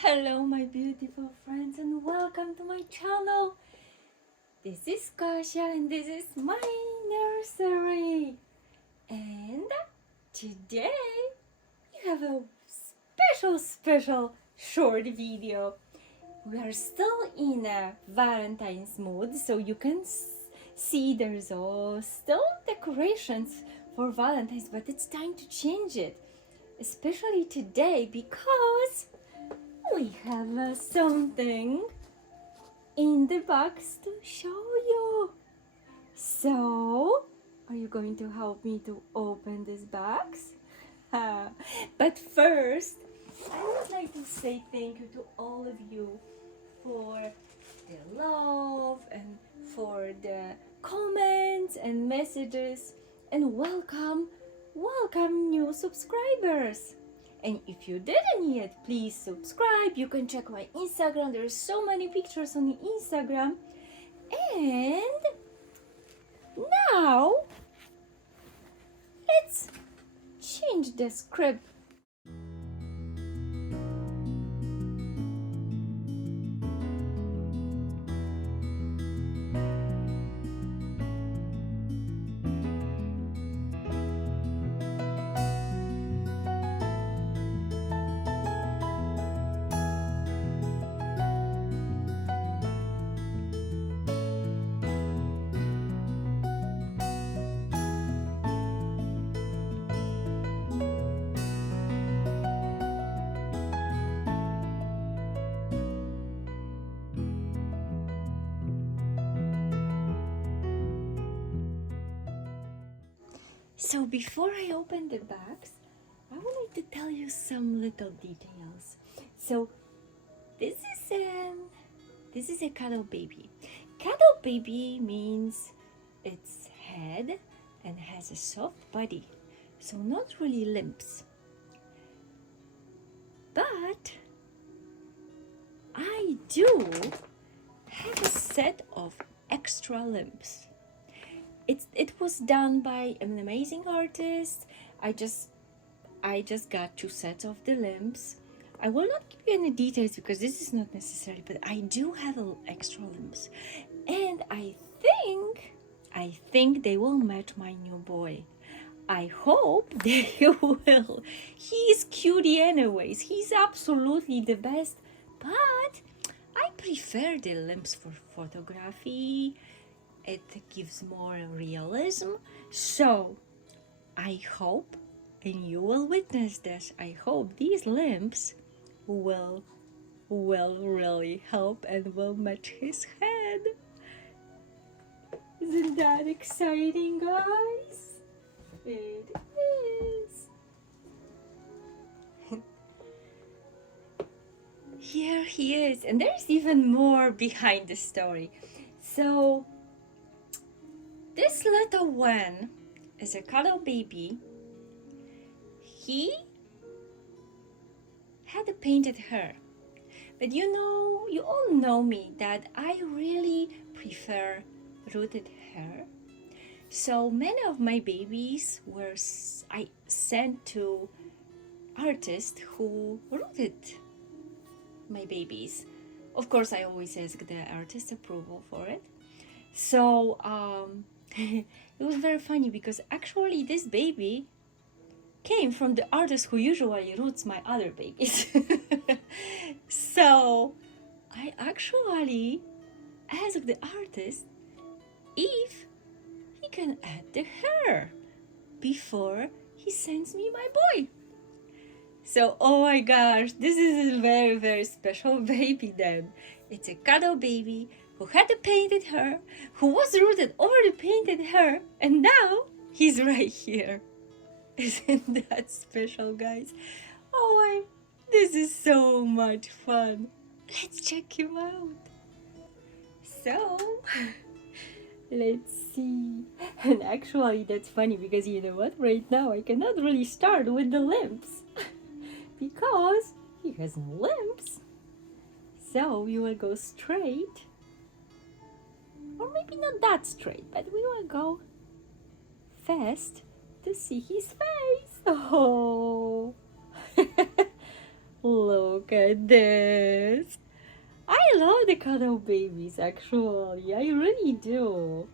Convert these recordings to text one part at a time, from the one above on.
Hello my beautiful friends and welcome to my channel. This is Kasia and this is my nursery. And today we have a special short video. We are still in a Valentine's mood, so you can see there's still decorations for Valentine's, but it's time to change it. Especially today because we have something in the box to show you. So, are you going to help me to open this box? But first, I would like to say thank you to all of you for the love and for the comments and messages, and welcome new subscribers. And if you didn't yet, please subscribe. You can check my Instagram. There are so many pictures on the Instagram. And now, let's change the script. So before I open the box, I would like to tell you some little details. So this is a cuddle baby. Cuddle baby means its head and has a soft body, so not really limbs. But I do have a set of extra limbs. It was done by an amazing artist. I just got 2 sets of the limbs. I will not give you any details because this is not necessary, but I do have extra limbs, and I think they will match my new boy. I hope they will. He's cutie anyways. He's absolutely the best, but I prefer the limbs for photography. It gives more realism. So I hope, and you will witness this, I hope these limbs will really help and will match his head. Isn't that exciting, guys? It is. Here he is, and there's even more behind the story. So this little one is a cuddle baby. He had a painted hair. But you all know me that I really prefer rooted hair. So many of my babies I sent to artists who rooted my babies. Of course, I always ask the artist approval for it. So it was very funny because actually this baby came from the artist who usually roots my other babies. So I actually asked the artist if he can add the hair before he sends me my boy. So, oh my gosh, this is a very special baby then. It's a cuddle baby who had the painted hair, who was rooted over the painted hair, and now he's right here. Isn't that special, guys? Oh my, this is so much fun. Let's check him out. So, let's see. And actually, that's funny because you know what? Right now, I cannot really start with the limbs because he has no limbs. So, we will go straight. Or maybe not that straight, but we will go fast to see his face. Oh, look Look at this. I love the cuddle babies actually. I really do.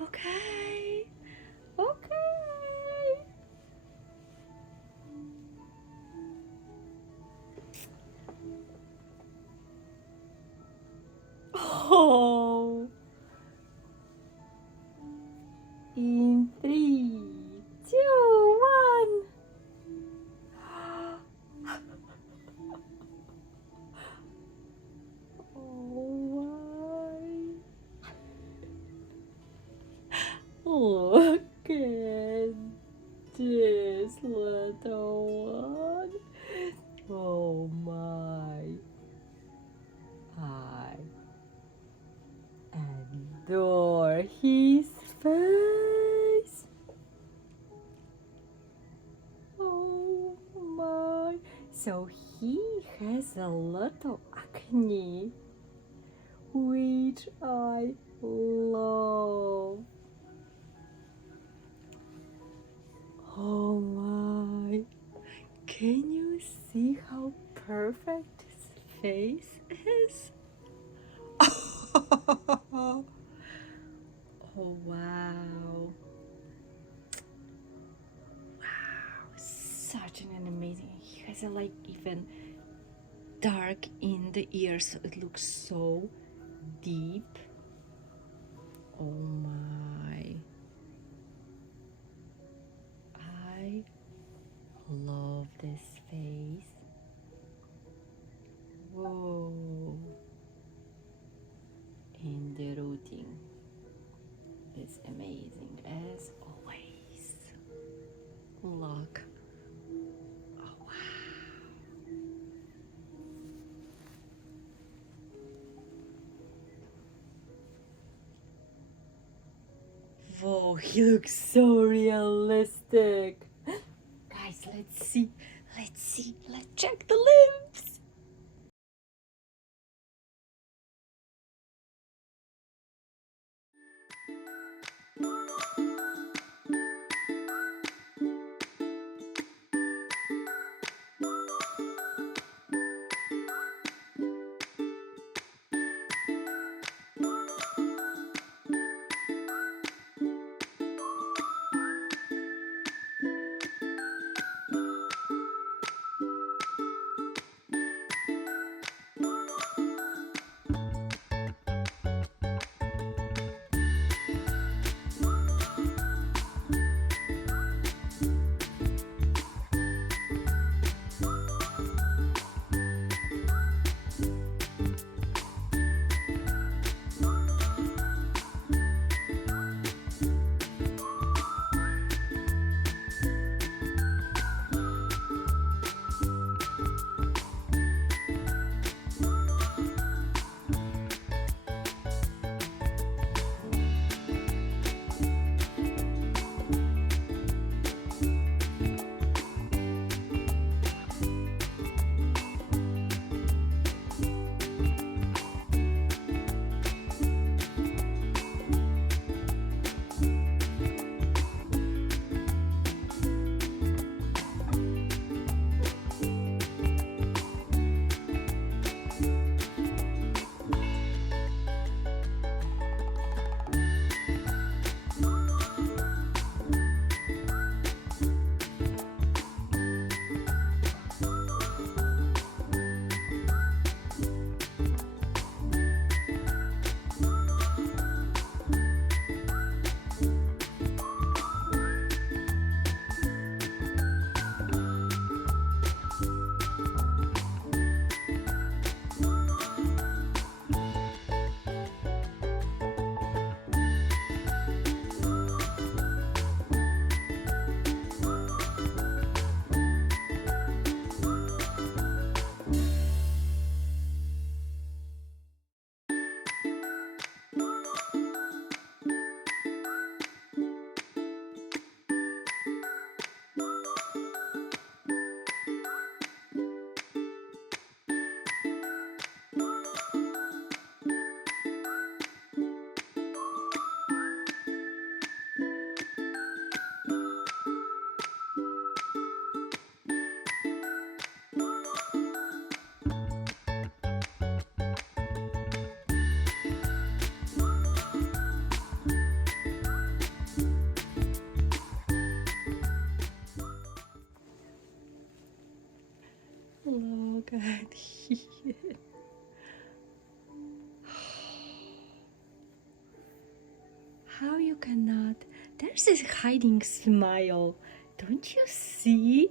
Okay. Okay. Oh. In 3, 2, 1. Oh my. Look at this little one. Oh my. I adore his face. Oh my. So he has a little acne, which I love. Oh my. Can you see how perfect his face is? Oh wow. Wow, such an amazing. He has a like even dark in the ears, so it looks so deep. Oh my. I love this face. Whoa. And the rooting is amazing as always. Look. Oh wow. Whoa, he looks so realistic. Guys, let's see. Let's check the lips. at here. How you cannot? There's this hiding smile. Don't you see?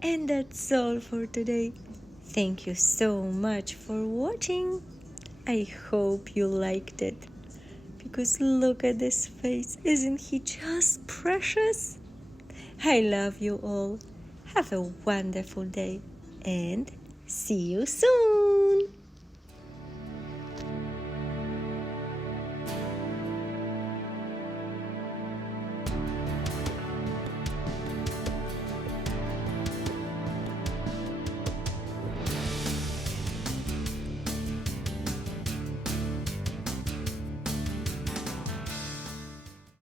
And that's all for today. Thank you so much for watching. I hope you liked it. Because look at this face. Isn't he just precious? I love you all. Have a wonderful day and see you soon.